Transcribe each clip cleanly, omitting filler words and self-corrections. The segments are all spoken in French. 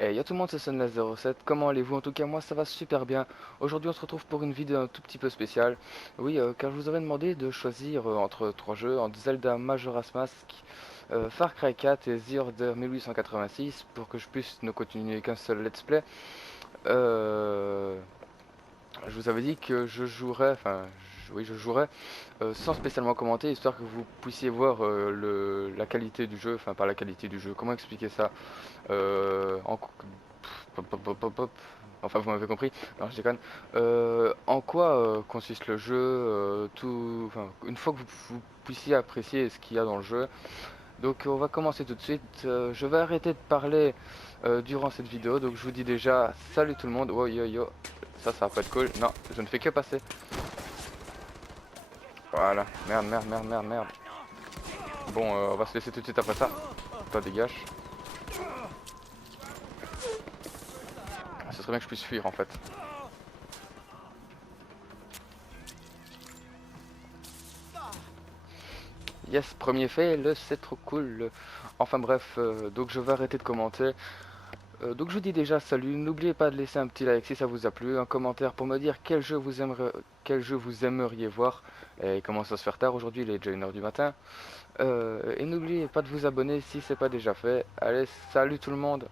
Hey, yo tout le monde, c'est Sunless07, comment allez-vous? En tout cas, moi ça va super bien. Aujourd'hui, on se retrouve pour une vidéo un tout petit peu spéciale. Oui, car je vous avais demandé de choisir entre trois jeux, entre Zelda Majora's Mask, Far Cry 4 et The Order 1886, pour que je puisse ne continuer qu'un seul let's play. Euh, je vous avais dit que je jouerais, oui, je jouerais sans spécialement commenter, histoire que vous puissiez voir la qualité du jeu, enfin pas la qualité du jeu, comment expliquer ça? En, Pop, pop, pop, pop, pop. Enfin, vous m'avez compris. Non, je déconne. En quoi consiste le jeu enfin, une fois que vous puissiez apprécier ce qu'il y a dans le jeu. Donc, on va commencer tout de suite. Je vais arrêter de parler durant cette vidéo. Donc, je vous dis déjà, salut tout le monde. Oh, yo, yo. Ça va pas être cool. Non, je ne fais que passer. Voilà. Merde, merde, merde, merde, merde. Bon, on va se laisser tout de suite après ça. Toi, dégage. Ce serait bien que je puisse fuir en fait. Yes, premier fait, c'est trop cool. Enfin bref, donc je vais arrêter de commenter. Donc je vous dis déjà salut, n'oubliez pas de laisser un petit like si ça vous a plu, un commentaire pour me dire quel jeu vous aimeriez voir. Et il commence à se faire tard aujourd'hui, il est déjà 1 heure du matin. Et n'oubliez pas de vous abonner si c'est pas déjà fait. Allez, salut tout le monde.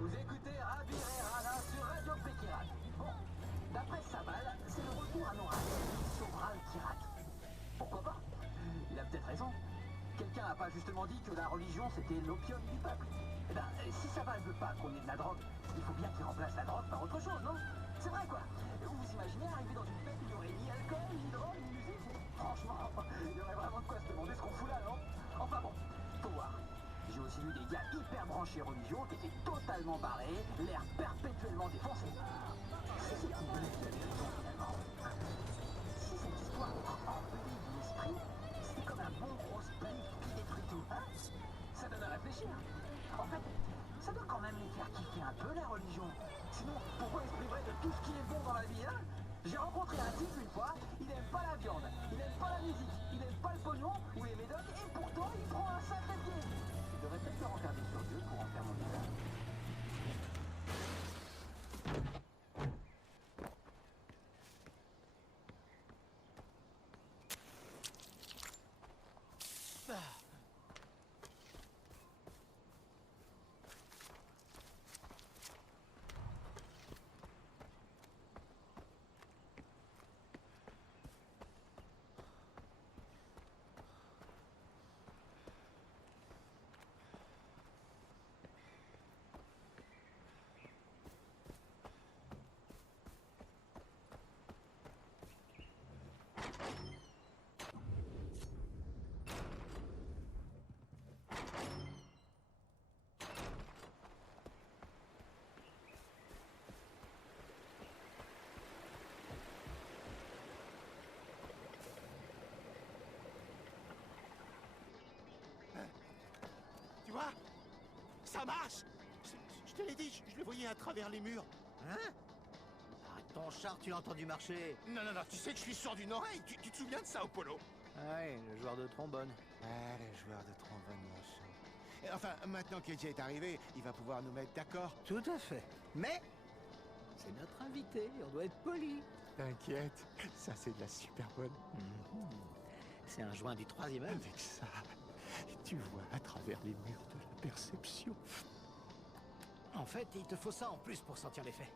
Vous écoutez Ravi Rana sur Radio Pékirat. Bon, d'après Sabal, c'est le retour à nos racines qui sauvera le pirate. Pourquoi pas? Il a peut-être raison. Quelqu'un n'a pas justement dit que la religion c'était l'opium du peuple? Eh ben, si Sabal veut pas qu'on ait de la drogue, il faut bien qu'il remplace la drogue par autre chose, non? C'est vrai quoi. Vous vous imaginez arriver dans une fête où il n'y aurait ni alcool, ni drogue, ni musique? Franchement, il y aurait vraiment de quoi se demander ce qu'on fout là, non? Enfin bon, faut voir. J'ai aussi vu des gars hyper branchés religion qui étaient totalement barrés, l'air perpétuellement défoncé. Si c'est une blague de raison finalement. Si cette histoire d'être empli de l'esprit, c'est comme un bon gros spliff qui détruit tout, hein? Ça donne à réfléchir. En fait, ça doit quand même les faire kiffer un peu la religion. Sinon, pourquoi ils se priveraient de tout ce qui est bon dans la vie, hein? J'ai rencontré un type une fois, il aime pas la viande, il aime pas la musique, il aime pas le pognon ou les médocs et pourtant il prend un sacré pied. Je devrais peut-être me regarder sur Dieu pour en faire mon usage. Tu vois? Ça marche! Je te l'ai dit, je le voyais à travers les murs. Hein? Arrête ton char, tu l'as entendu marcher. Non, non, non, tu sais que je suis sourd d'une oreille. Tu te souviens de ça au polo? Ah ouais, le joueur de trombone. Ah, le joueur de trombone, machin. Et enfin, maintenant qu'Eiji est arrivé, il va pouvoir nous mettre d'accord. Tout à fait. Mais C'est notre invité, on doit être poli. T'inquiète, ça c'est de la super bonne. Mhm. C'est un joint du 3e œil. Avec ça, tu vois à travers les murs de la perception. En fait, il te faut ça en plus pour sentir l'effet.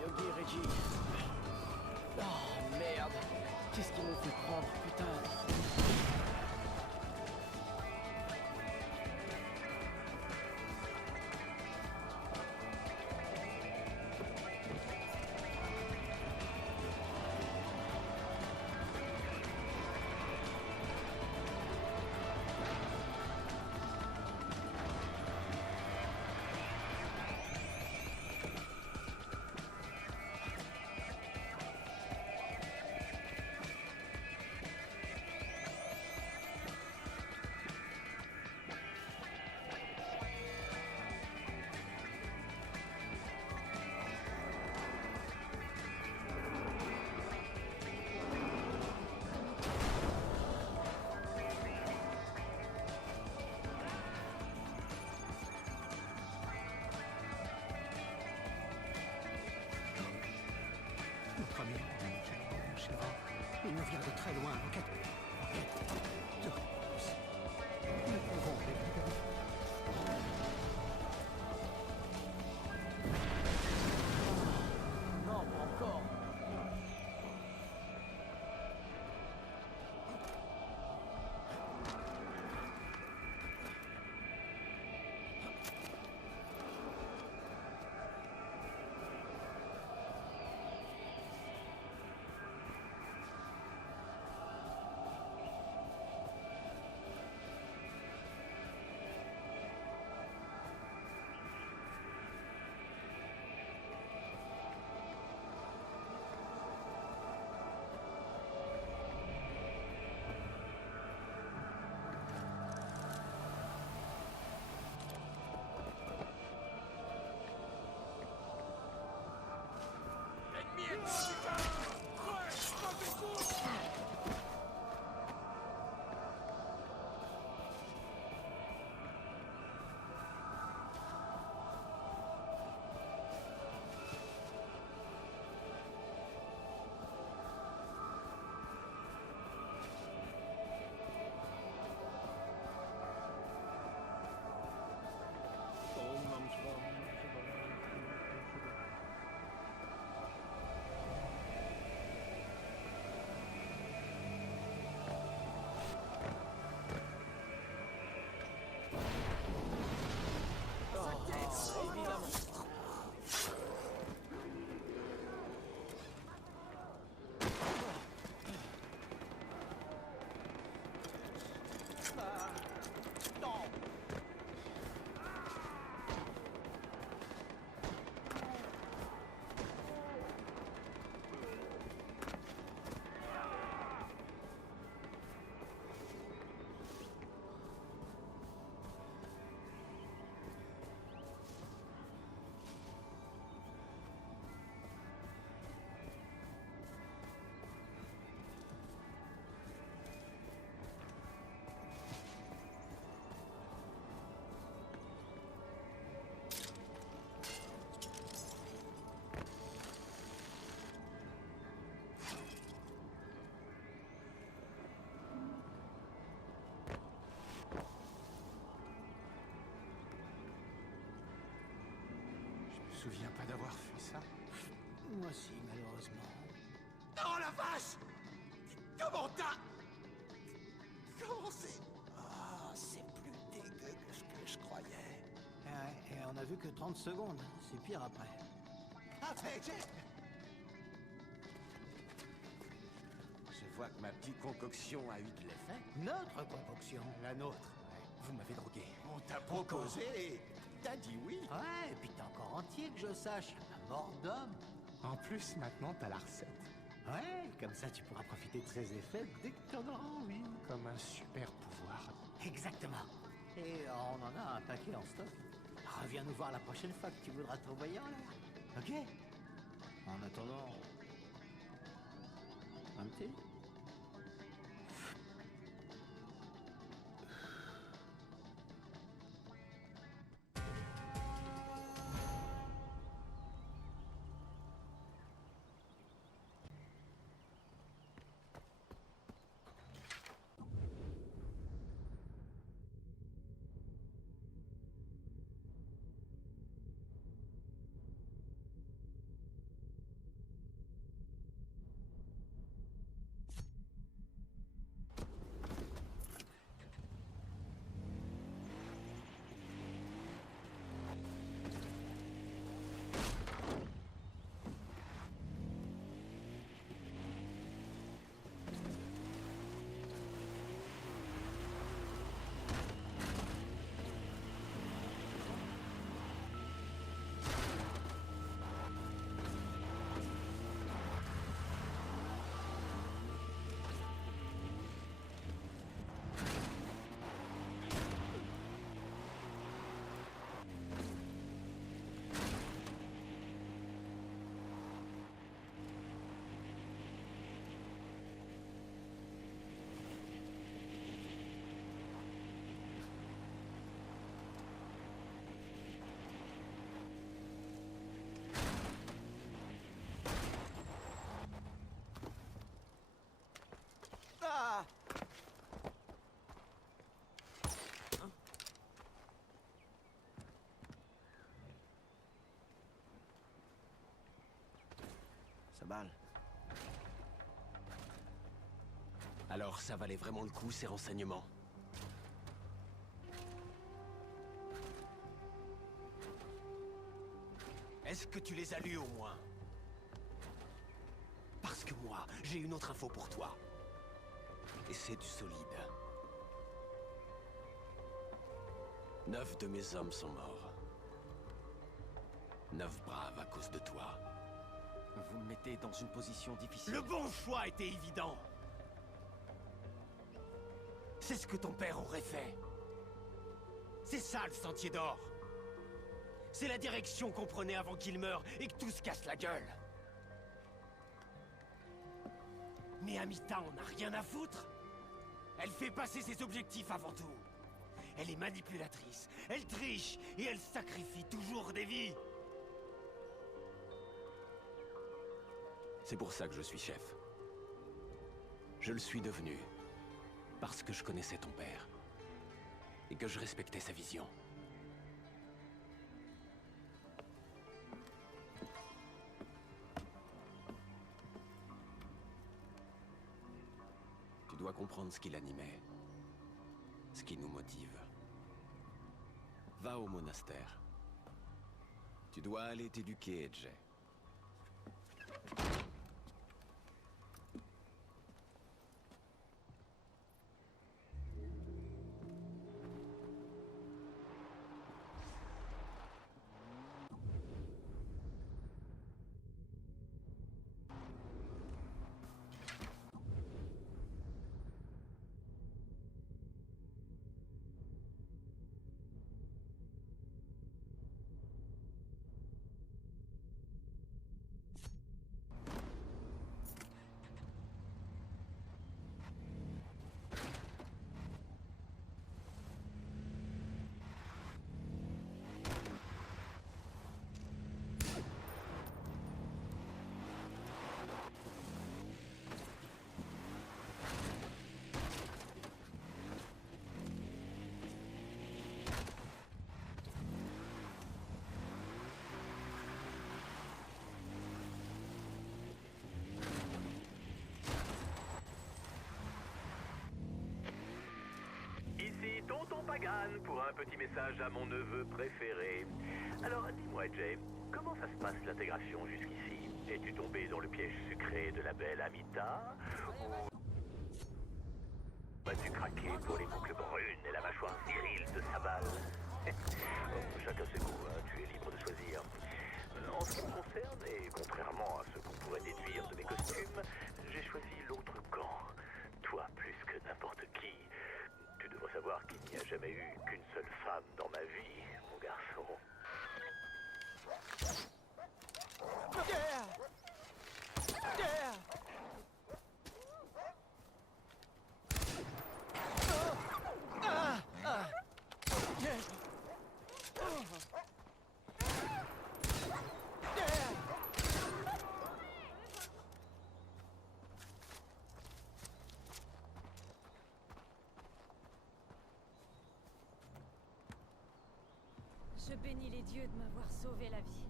Yogi Reggie. Oh merde. Qu'est-ce qu'ils m'ont fait prendre, putain. Le premier, Shiva, il nous vient de très loin. En quête de réponse. Nous pouvons l'éviter. Non, pas encore. souviens pas d'avoir fait ça? Moi aussi, malheureusement. Oh la vache! Comment t'as... Comment c'est... Ah, c'est plus dégueu que ce que je croyais. Ouais, et on a vu que 30 secondes. C'est pire après. Ah, je vois que ma petite concoction a eu de l'effet. Notre concoction. La nôtre. Vous m'avez drogué. On t'a proposé et t'as dit oui. Ouais, et puis t'es encore entier que je sache. Un mort d'homme. En plus, maintenant, t'as la recette. Ouais, comme ça tu pourras profiter de ses effets dès que t'en auras envie. Comme un super pouvoir. Exactement. Et on en a un paquet en stock. Reviens nous voir la prochaine fois que tu voudras t'envoyer en l'air. Ok? En attendant... Un petit? Ah! Ça balle. Alors ça valait vraiment le coup, ces renseignements? Est-ce que tu les as lus au moins? Parce que moi, j'ai une autre info pour toi. Et c'est du solide. 9 de mes hommes sont morts. 9 braves à cause de toi. Vous me mettez dans une position difficile. Le bon choix était évident. C'est ce que ton père aurait fait. C'est ça le Sentier d'Or. C'est la direction qu'on prenait avant qu'il meure et que tout se casse la gueule. Mais Amita en a rien à foutre. Elle fait passer ses objectifs avant tout. Elle est manipulatrice, elle triche et elle sacrifie toujours des vies. C'est pour ça que je suis chef. Je le suis devenu parce que je connaissais ton père et que je respectais sa vision. Tu dois comprendre ce qui l'animait, ce qui nous motive. Va au monastère. Tu dois aller t'éduquer, Edgey. Ethan pour un petit message à mon neveu préféré. Alors, dis-moi, Jay, comment ça se passe l'intégration jusqu'ici? Es-tu tombé dans le piège sucré de la belle Amita? Ou as-tu craqué pour les boucles brunes et la mâchoire virile de Sabal? Chacun ses goûts, hein, tu es libre de choisir. En ce qui me concerne, et contrairement à ce qu'on pourrait déduire de mes costumes, j'ai choisi l'autre camp. Toi plus que n'importe qui. Tu devrais savoir qu'il n'y a jamais eu qu'une seule femme dans ma vie, mon garçon. Je bénis les dieux de m'avoir sauvé la vie.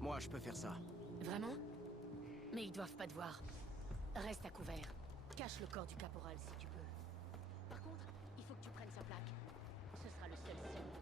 Moi, je peux faire ça. Vraiment? Mais ils doivent pas te voir. Reste à couvert. Cache le corps du caporal si tu peux. Par contre, il faut que tu prennes sa plaque. Ce sera le seul signe